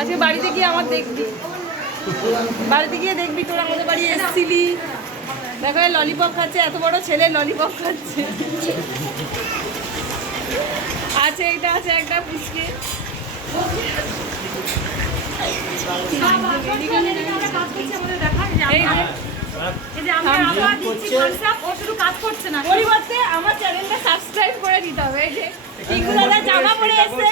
আজকে বাড়িতে গিয়ে আমার দেখবি, বাড়িতে গিয়ে দেখবি তোরা আমাদের বাড়ি এসেছিলি। দেখো ললিপপ খাচ্ছে, এত বড় ছেলে ললিপপ খাচ্ছে। আছে এটা আছে একটা পুচকে। পরিবর্তে আমার চ্যানেলটা সাবস্ক্রাইব করে দিতে হবে। টিঙ্কু দাদা জামা পরে এসে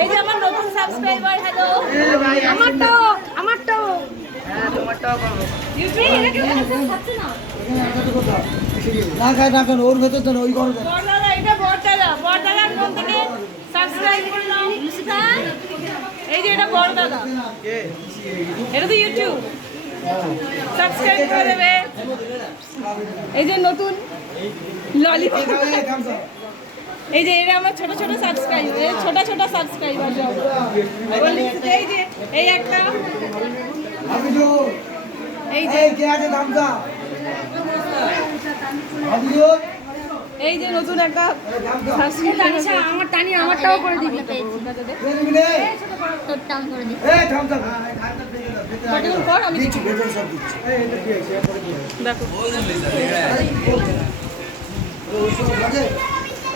এই যে আমার নতুন সাবস্ক্রাইবার। হ্যালো আমারটাও না খায় না কেন ওর ভেতর তো ওই করবে বড়দাদা, এটা বড়দাদার ফোন থেকে সাবস্ক্রাইব করে দাও। এই যে এটা বড়দাদা, এটা তো ইউটিউব, সাবস্ক্রাইব করে দেবে। এই যে নতুন ললিপপ, এই যে এটা আমার ছোট ছোট সাবস্ক্রাইবার, ছোট সাবস্ক্রাইবার সব। এই যে এই একটা, এই যে কে আছে দামদা এই যে নতুন একটা সাবস্ক্রাইবার। আমার টানি আমারটাও করে দিবি, তোরটাও করে দিবি। এই দামদা কতক্ষণ পর আমি দিচ্ছি। দেখো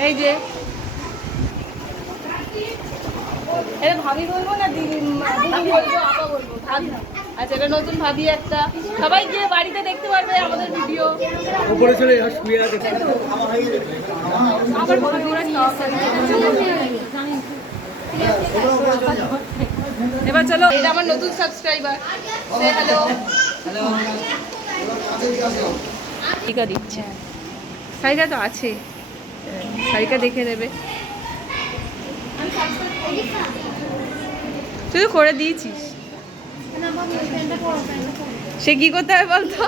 এই যে এটা ভাবি বলবো না দিদি বলবো, আপা বলবো, ভাবি। আচ্ছা এটা নতুন ভাবি একটা, সবাই গিয়ে বাড়িতে দেখতে পারবে আমাদের ভিডিও। উপরে চলে যা শুয়ে আছে আবার ভাবি ওরা কি এবার চলো, এটা আমার নতুন সাবস্ক্রাইবার। সে হ্যালো সারিকা দিচ্ছে, সারিকা তো আছে, সারিকা দেখে নেবে। তুই তো করে দিয়েছিস, সে কি করতে হবে বলতো?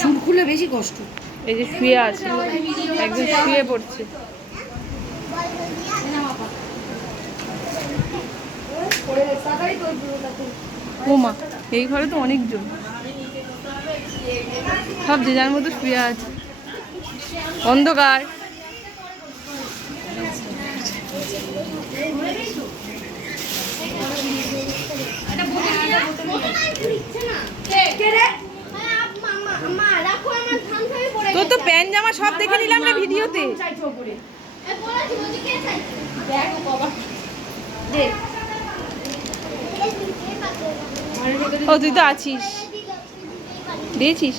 চুল খুলে বেশি কষ্ট। এই যে শুয়ে আছে, একজন শুয়ে পড়ছে। ওমা, এই ঘরে তো অনেকজন, সব যে যার মতো শুয়ে আছে, অন্ধকার। তোর তো প্যান্ট জামা সব দেখে নিলাম না ভিডিওতে। ও তুই তো আছিস, দিয়েছিস।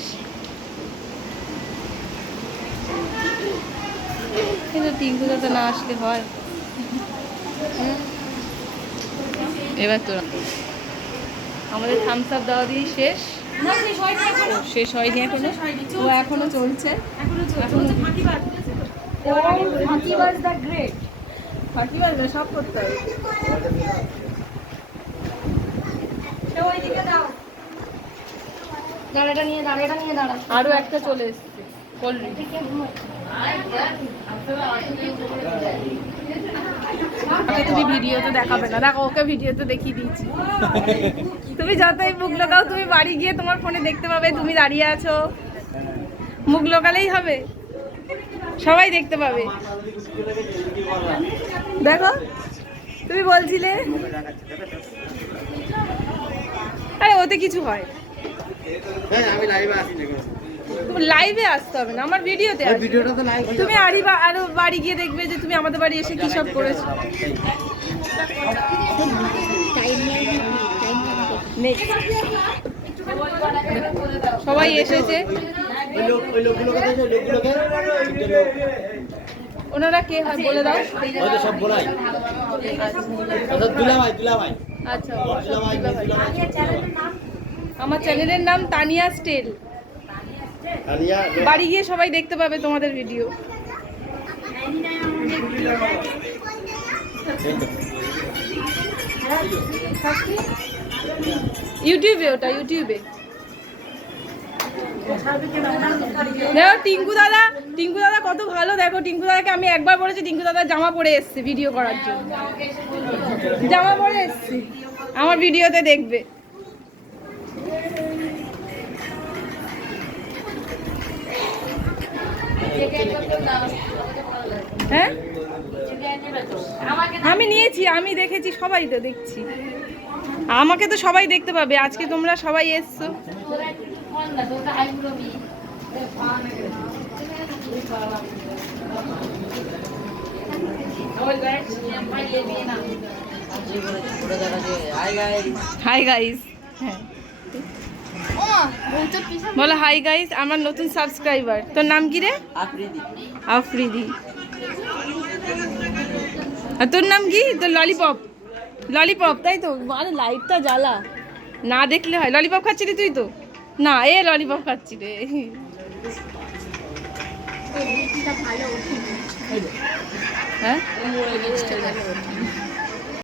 কিন্তু টিঙ্কু দাদা না আসলে হয়। এবার তোরা আমাদের থামস আপ দেওয়া দিয়ে শেষ, শেষ হয়নি এখনো, ও এখনো চলছে। ফাঁকিবাজ না, সব করতে হবে। দাঁড়াটা নিয়ে দাঁড়া। আরো একটা চলে এসছে কোল্ড ড্রিঙ্ক। তুমি ভিডিওতে দেখাবে না, দেখো ওকে ভিডিওতে দেখিয়ে দিয়েছি। তুমি যতই মুখ লোকাও, তুমি বাড়ি গিয়ে তোমার ফোনে দেখতে পাবে তুমি দাঁড়িয়ে আছো। মুখ লোকালেই হবে, সবাই দেখতে পাবে। দেখো তুমি বলছিলে, আরে ওতে কিছু হয়, আমি লাইভে আসি না, তুমি লাইভে আসতে হবে না, আমার ভিডিওতে আসবে। ভিডিওটা তো লাইভ তুমি আরো বাড়ি গিয়ে দেখবে যে তুমি আমাদের বাড়ি এসে কি সব করেছো। সবাই এসেছে, ওনারা কে হয় বলে দাও। সব বলাই দুলাভাই আচ্ছা, আমার চ্যানেলের নাম তানিয়া স্টেল। বাড়ি গিয়ে সবাই দেখতে পাবে তোমাদের ভিডিও। ইউটিউবে, ওটা ইউটিউবে। দেখো টিঙ্কু দাদা, টিঙ্কু দাদা কত ভালো। দেখো টিঙ্কু দাদাকে আমি একবার বলেছি, টিঙ্কু দাদা জামা পরে এসছে ভিডিও করার জন্য, জামা পরে এসছে, আমার ভিডিওতে দেখবে। হ্যাঁ আমি নিয়েছি, আমি দেখেছি, সবাই তো দেখছি, আমাকে তো সবাই দেখতে পাবে। আজকে তোমরা সবাই এসছো। হাই গাইস, হ্যাঁ বলো হাই গাইস, আমার নতুন সাবস্ক্রাইবার। তোর নাম কি রে? আফ্রিদি। আর তোর নাম কি? তোর ললিপপ, ললিপপ তাই তো। আরে লাইটটা জ্বালা, না দেখলে হয়। ললিপপ খাচ্ছিলি তুই তো? না, এ ললিপপ খাচ্ছি রে। হ্যাঁ